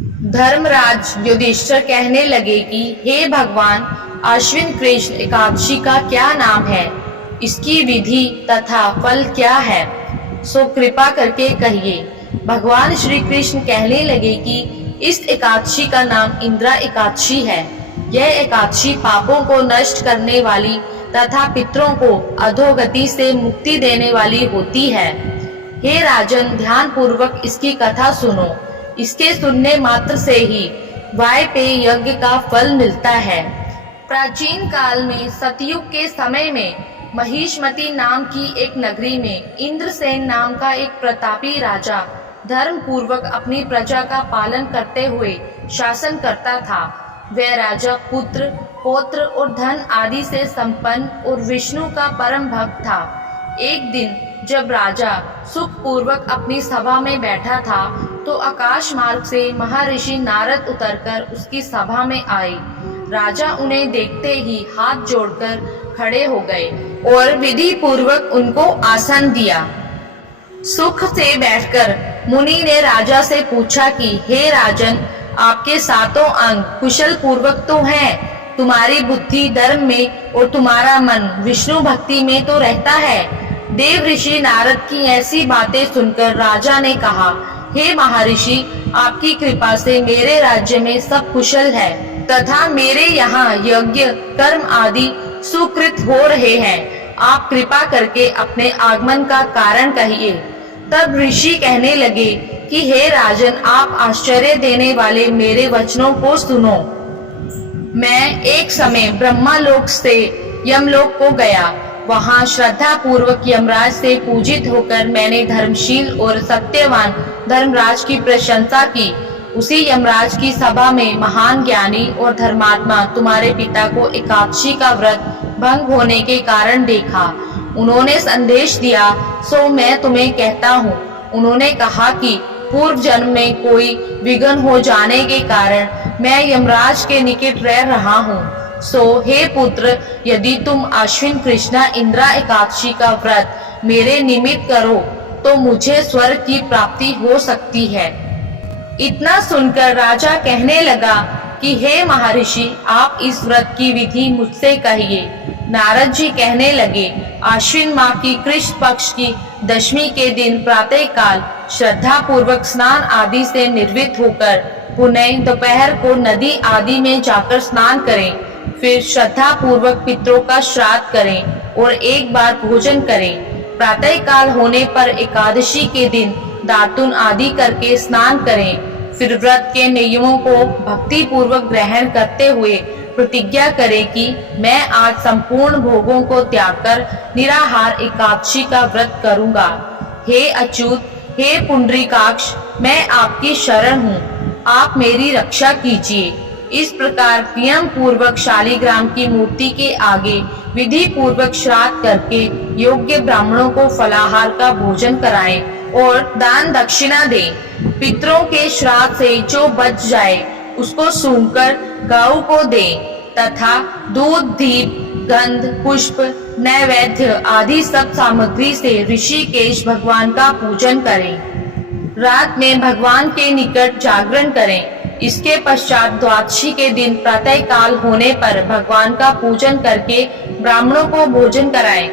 धर्मराज युधिष्ठिर कहने लगे कि हे भगवान, आश्विन कृष्ण एकादशी का क्या नाम है, इसकी विधि तथा फल क्या है, सो कृपा करके कहिए। भगवान श्री कृष्ण कहने लगे कि इस एकादशी का नाम इंद्रा एकादशी है। यह एकादशी पापों को नष्ट करने वाली तथा पितरों को अधोगति से मुक्ति देने वाली होती है। हे राजन, ध्यान पूर्वक इसकी कथा सुनो। इसके सुनने मात्र से ही वायपेय यज्ञ का फल मिलता है। प्राचीन काल में सतयुग के समय में महिष्मती नाम की एक नगरी में इंद्रसेन नाम का एक प्रतापी राजा धर्म पूर्वक अपनी प्रजा का पालन करते हुए शासन करता था। वह राजा पुत्र, पौत्र और धन आदि से संपन्न और विष्णु का परम भक्त था। एक दिन जब राजा सुख पूर्वक अपनी सभा में बैठा था तो आकाश मार्ग से महर्षि नारद उतरकर उसकी सभा में आए। राजा उन्हें देखते ही हाथ जोड़कर खड़े हो गए और विधि पूर्वक उनको आसन दिया। सुख से बैठकर मुनि ने राजा से पूछा कि हे राजन, आपके सातों अंग कुशल पूर्वक तो हैं, तुम्हारी बुद्धि धर्म में और तुम्हारा मन विष्णु भक्ति में तो रहता है। देव ऋषि नारद की ऐसी बातें सुनकर राजा ने कहा, हे महर्षि, आपकी कृपा से मेरे राज्य में सब कुशल है तथा मेरे यहाँ यज्ञ कर्म आदि सुकृत हो रहे हैं। आप कृपा करके अपने आगमन का कारण कहिए। तब ऋषि कहने लगे कि हे राजन, आप आश्चर्य देने वाले मेरे वचनों को सुनो। मैं एक समय ब्रह्मालोक से यमलोक को गया। वहाँ श्रद्धा पूर्वक यमराज से पूजित होकर मैंने धर्मशील और सत्यवान धर्मराज की प्रशंसा की। उसी यमराज की सभा में महान ज्ञानी और धर्मात्मा तुम्हारे पिता को एकादशी का व्रत भंग होने के कारण देखा। उन्होंने संदेश दिया, सो मैं तुम्हें कहता हूँ। उन्होंने कहा कि पूर्व जन्म में कोई विघ्न हो जाने के कारण मैं यमराज के निकट रह रहा हूँ। सो हे पुत्र, यदि तुम आश्विन कृष्णा इंद्रा एकादशी का व्रत मेरे निमित्त करो तो मुझे स्वर्ग की प्राप्ति हो सकती है। इतना सुनकर राजा कहने लगा कि हे महर्षि, आप इस व्रत की विधि मुझसे कहिए। नारद जी कहने लगे, आश्विन माह की कृष्ण पक्ष की दशमी के दिन प्रातः काल श्रद्धा पूर्वक स्नान आदि से निर्वृत्त होकर पुनः दोपहर को नदी आदि में जाकर स्नान करें। फिर श्रद्धा पूर्वक पितरों का श्राद्ध करें और एक बार भोजन करें। प्रातः काल होने पर एकादशी के दिन दातुन आदि करके स्नान करें। फिर व्रत के नियमों को भक्ति पूर्वक ग्रहण करते हुए प्रतिज्ञा करें कि मैं आज संपूर्ण भोगों को त्याग कर निराहार एकादशी का व्रत करूंगा। हे अच्युत, हे पुंडरीकाक्ष, मैं आपकी शरण हूँ, आप मेरी रक्षा कीजिए। इस प्रकार नियम पूर्वक शालिग्राम की मूर्ति के आगे विधि पूर्वक श्राद्ध करके योग्य ब्राह्मणों को फलाहार का भोजन कराएं और दान दक्षिणा दें। पितरों के श्राद्ध से जो बच जाए उसको सूंघकर गौ को दें तथा दूध, दीप, गंध, पुष्प, नैवेद्य आदि सब सामग्री से ऋषिकेश भगवान का पूजन करें। रात में भगवान के निकट जागरण करें। इसके पश्चात द्वादशी के दिन प्रातः काल होने पर भगवान का पूजन करके ब्राह्मणों को भोजन कराएं।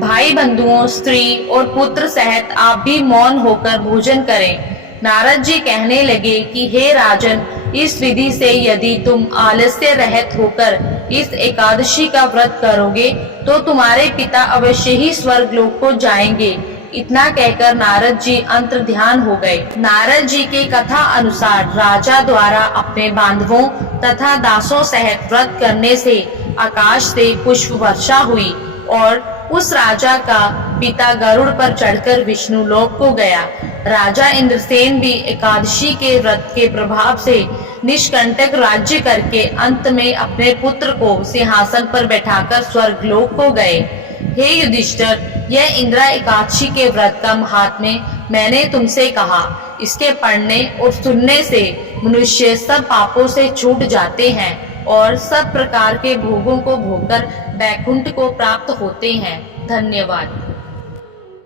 भाई बंधुओं, स्त्री और पुत्र सहित आप भी मौन होकर भोजन करें। नारद जी कहने लगे कि हे राजन, इस विधि से यदि तुम आलस्य रहित होकर इस एकादशी का व्रत करोगे तो तुम्हारे पिता अवश्य ही स्वर्ग लोक को जाएंगे। इतना कहकर नारद जी अंतर ध्यान हो गए। नारद जी की कथा अनुसार राजा द्वारा अपने बांधवों तथा दासों सहित व्रत करने से आकाश से पुष्प वर्षा हुई और उस राजा का पिता गरुड़ पर चढ़कर विष्णु लोक को गया। राजा इंद्रसेन भी एकादशी के व्रत के प्रभाव से निष्कंटक राज्य करके अंत में अपने पुत्र को सिंहासन पर बैठाकर स्वर्ग लोक को गए। हे युधिष्ठिर, यह इंद्रा एकादशी के व्रत का महात्म्य मैंने तुमसे कहा। इसके पढ़ने और सुनने से मनुष्य सब पापों से छूट जाते हैं और सब प्रकार के भोगों को भोगकर वैकुंठ को प्राप्त होते हैं। धन्यवाद।